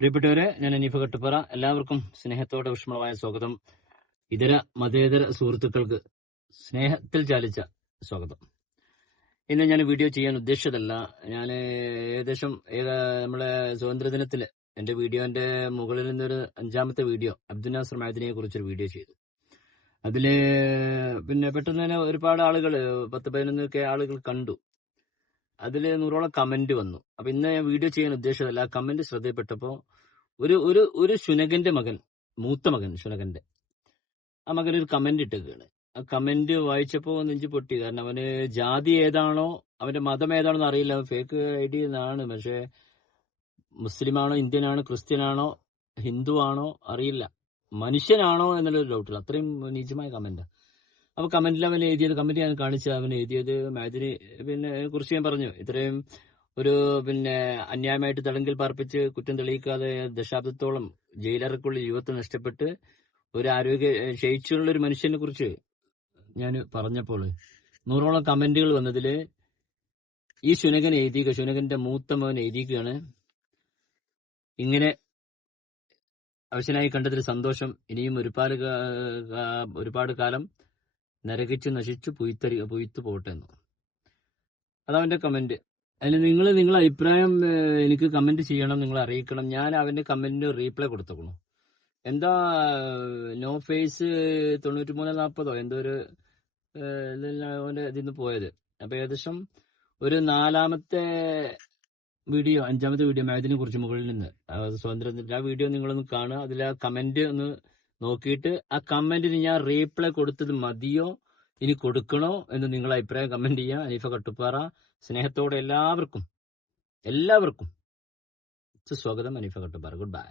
പ്രിയപ്പെട്ടവരെ, ഞാൻ അനീഫ കട്ടുപ്പറ. എല്ലാവർക്കും സ്നേഹത്തോടെ ഊഷ്മളമായ സ്വാഗതം. ഇതര മതേതര സുഹൃത്തുക്കൾക്ക് സ്നേഹത്തിൽ ചാലിച്ച സ്വാഗതം. ഇന്ന് ഞാൻ വീഡിയോ ചെയ്യാൻ ഉദ്ദേശിച്ചതല്ല. ഞാൻ ഏകദേശം നമ്മളെ സ്വാതന്ത്ര്യദിനത്തില് എന്റെ വീഡിയോന്റെ മുകളിൽ നിന്നൊരു 5ാമത്തെ വീഡിയോ അബ്ദുൽ നാസർ മഅദനിയെ കുറിച്ചൊരു വീഡിയോ ചെയ്തു. അതില് പിന്നെ പെട്ടെന്ന് തന്നെ ഒരുപാട് ആളുകൾ 10-11 ആളുകൾ കണ്ടു. അതില് 100ഓളം കമന്റ് വന്നു. അപ്പൊ ഇന്ന് ഞാൻ വീഡിയോ ചെയ്യാൻ ഉദ്ദേശിച്ചതല്ല. ആ കമന്റ് ശ്രദ്ധയിൽപ്പെട്ടപ്പോ ഒരു ശുനകന്റെ മകൻ, മൂത്ത മകൻ ശുനകന്റെ, ആ മകൻ ഒരു കമന്റ് ഇട്ടേക്കാണ്. ആ കമന്റ് വായിച്ചപ്പോ നെഞ്ചു പൊട്ടി. കാരണം അവന് ജാതി ഏതാണോ അവന്റെ മതം ഏതാണെന്ന് അറിയില്ല. ഫേക്ക് ഐഡി എന്നാണ്. പക്ഷെ മുസ്ലിമാണോ, ഇന്ത്യനാണോ, ക്രിസ്ത്യനാണോ, ഹിന്ദു ആണോ അറിയില്ല. മനുഷ്യനാണോ എന്നുള്ളൊരു ഡൗട്ടില്ല. അത്രയും നീചമായ കമന്റാ. അപ്പൊ കമന്റിൽ അവൻ എഴുതിയത്, കമന്റ് ഞാൻ കാണിച്ച അവൻ എഴുതിയത് മഅദനി പിന്നെ കുറിച്ച് ഞാൻ പറഞ്ഞു. ഇത്രയും ഒരു അന്യായമായിട്ട് തടങ്കിൽ പാർപ്പിച്ച് കുറ്റം തെളിയിക്കാതെ ദശാബ്ദത്തോളം ജയിലറക്കുള്ളിൽ യുവത്വം നഷ്ടപ്പെട്ട് ഒരു ആരോഗ്യ ക്ഷയിച്ചുള്ള ഒരു മനുഷ്യനെ കുറിച്ച് ഞാൻ പറഞ്ഞപ്പോൾ 100ഓളം കമന്റുകൾ വന്നതില് ഈ ശുനകന്റെ മൂത്ത മകൻ എഴുതിക്കുകയാണ്, ഇങ്ങനെ അവശനായി കണ്ടതിൽ സന്തോഷം. ഇനിയും ഒരുപാട് കാലം നരകിച്ചു നശിച്ചു പൊയ്ത്തു പോട്ടെ എന്ന്. അതവന്റെ കമന്റ്. അതിന് നിങ്ങളെ അഭിപ്രായം എനിക്ക് കമന്റ് ചെയ്യണം, നിങ്ങൾ അറിയിക്കണം. ഞാൻ അവന്റെ കമന്റിന് റീപ്ലൈ കൊടുത്തേക്കണു. എന്താ നോ ഫേസ് 9340 എന്തോ ഒരു അവന്റെ ഇതിന്ന് പോയത്. അപ്പൊ ഏകദേശം ഒരു 4ാമത്തെ വീഡിയോ, 5ാമത്തെ വീഡിയോ മഅദനിയെ കുറിച്ച് മുകളിൽ നിന്ന് സ്വാതന്ത്ര്യത്തിന്റെ ആ വീഡിയോ നിങ്ങളൊന്ന് കാണുക. അതിൽ ആ കമന്റ് ഒന്ന് നോക്കിയിട്ട് ആ കമന്റിന് ഞാൻ റീപ്ലൈ കൊടുത്തത് മതിയോ ഇനി കൊടുക്കണോ എന്ന് നിങ്ങളെ അഭിപ്രായം കമന്റ് ചെയ്യുക. അനീഫ കട്ടുപ്പാറ. സ്നേഹത്തോടെ എല്ലാവർക്കും സ്വാഗതം. അനീഫ കട്ടുപ്പാറ. Good by.